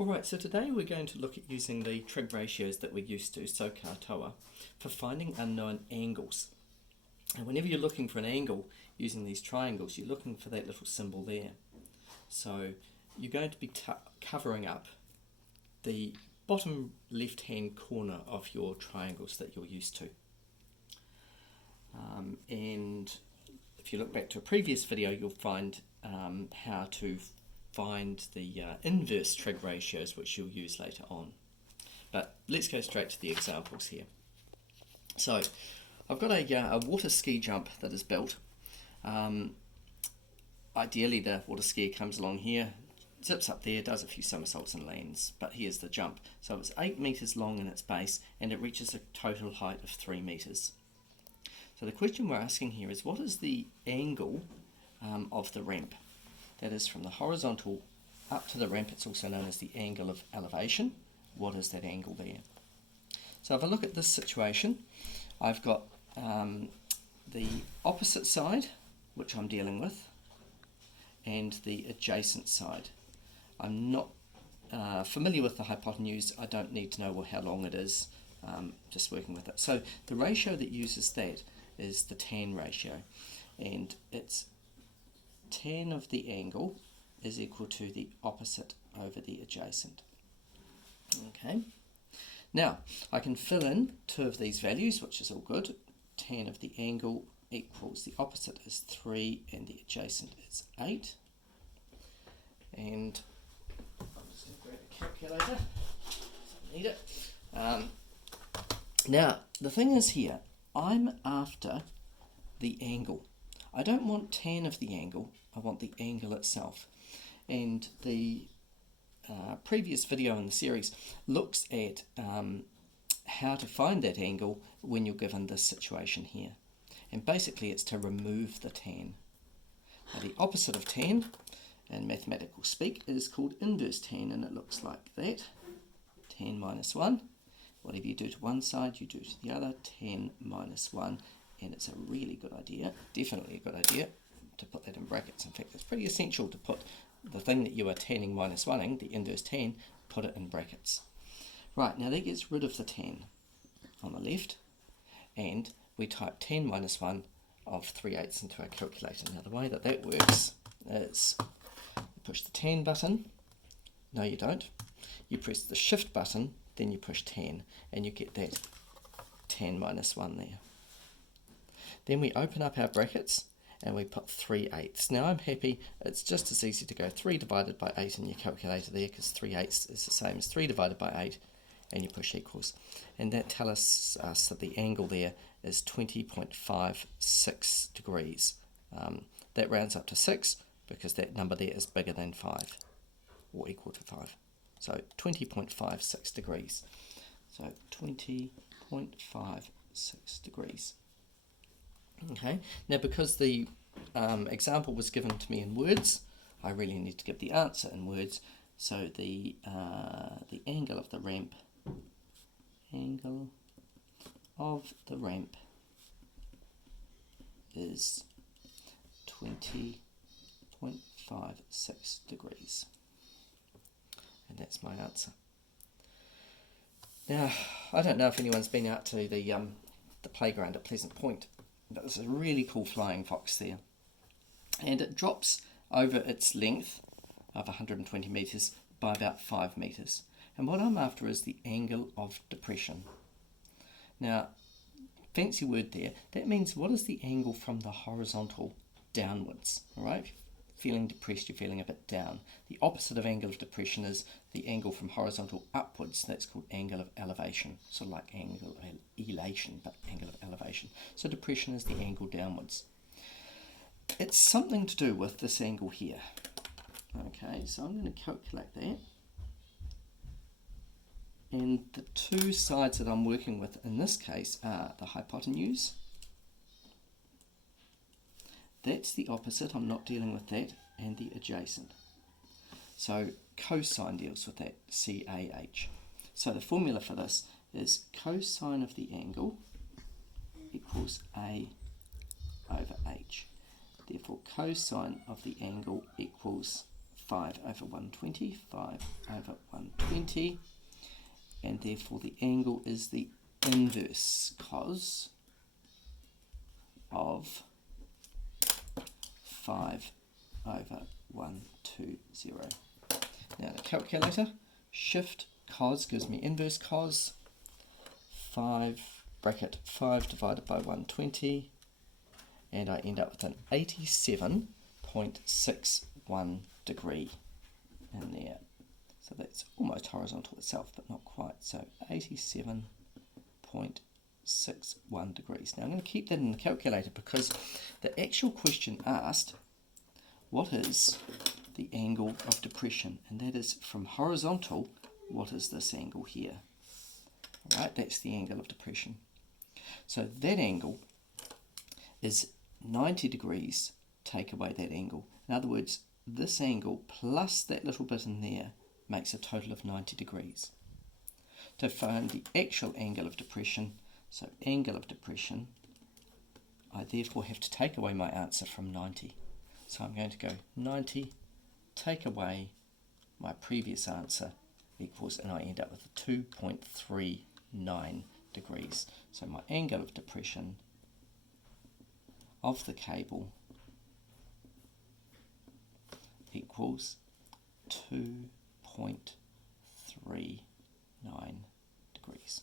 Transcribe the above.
Alright, so today we're going to look at using the trig ratios that we're used to, so katoa, for finding unknown angles. And whenever you're looking for an angle using these triangles, you're looking for that little symbol there. So you're going to be covering up the bottom left-hand corner of your triangles that you're used to. And if you look back to a previous video, you'll find how to find the inverse trig ratios, which you'll use later on. But let's go straight to the examples here. So I've got a water ski jump that is built. Ideally the water skier comes along here, zips up there, does a few somersaults and lands, but here's the jump. So it's 8 meters long in its base and it reaches a total height of 3 meters. So the question we're asking here is, what is the angle of the ramp? That is from the horizontal up to the ramp. It's also known as the angle of elevation. What is that angle there? So if I look at this situation, I've got the opposite side, which I'm dealing with, and the adjacent side. I'm not familiar with the hypotenuse. I don't need to know how long it is, just working with it. So the ratio that uses that is the tan ratio, and it's tan of the angle is equal to the opposite over the adjacent. Okay, now I can fill in two of these values, which is all good. Tan of the angle equals the opposite is 3 and the adjacent is 8. And I'm just going to grab a calculator, I need it. Now the thing is here, I'm after the angle. I don't want tan of the angle, I want the angle itself. And the previous video in the series looks at how to find that angle when you're given this situation here. And basically it's to remove the tan. Now the opposite of tan in mathematical speak is called inverse tan, and it looks like that. Tan minus 1. Whatever you do to one side, you do to the other. Tan minus 1. And it's a really good idea, definitely a good idea, to put that in brackets. In fact, it's pretty essential to put the thing that you are tanning minus 1ing, the inverse tan, put it in brackets. Right, now that gets rid of the tan on the left, and we type tan minus 1 of 3/8 into our calculator. Now the way that that works is you push the tan button, no you don't, you press the shift button, then you push tan, and you get that tan minus 1 there. Then we open up our brackets and we put 3/8. Now I'm happy, it's just as easy to go 3 divided by 8 in your calculator there, because 3/8 is the same as 3 divided by 8, and you push equals. And that tells us that the angle there is 20.56 degrees. That rounds up to 6 because that number there is bigger than 5, or equal to 5. So 20.56 degrees. So 20.56 degrees. Okay, now because the example was given to me in words, I really need to give the answer in words. So the angle of the ramp is 20.56 degrees, and that's my answer. Now I don't know if anyone's been out to the playground at Pleasant Point. There's a really cool flying fox there, and it drops over its length of 120 meters by about 5 meters. And what I'm after is the angle of depression. Now, fancy word there, that means what is the angle from the horizontal downwards, all right? Feeling depressed, you're feeling a bit down. The opposite of angle of depression is the angle from horizontal upwards. That's called angle of elevation, sort of like angle of elation, but angle of elevation. So depression is the angle downwards. It's something to do with this angle here. Okay, so I'm going to calculate that. And the two sides that I'm working with in this case are the hypotenuse. That's the opposite, I'm not dealing with that, and the adjacent. So cosine deals with that, CAH. So the formula for this is cosine of the angle equals A over H. Therefore cosine of the angle equals 5 over 120, 5 over 120, and therefore the angle is the inverse cos of 5 over 120. Now the calculator, shift cos gives me inverse cos, 5 bracket 5 divided by 120, and I end up with an 87.61 degree in there. So that's almost horizontal itself, but not quite. So 87.61 degrees. Now I'm going to keep that in the calculator because the actual question asked, what is the angle of depression? And that is from horizontal, what is this angle here? All right, that's the angle of depression. So that angle is 90 degrees, take away that angle. In other words, this angle plus that little bit in there makes a total of 90 degrees. To find the actual angle of depression, so angle of depression, I therefore have to take away my answer from 90. So I'm going to go 90, take away my previous answer equals, and I end up with 2.39 degrees. So my angle of depression of the cable equals 2.39 degrees.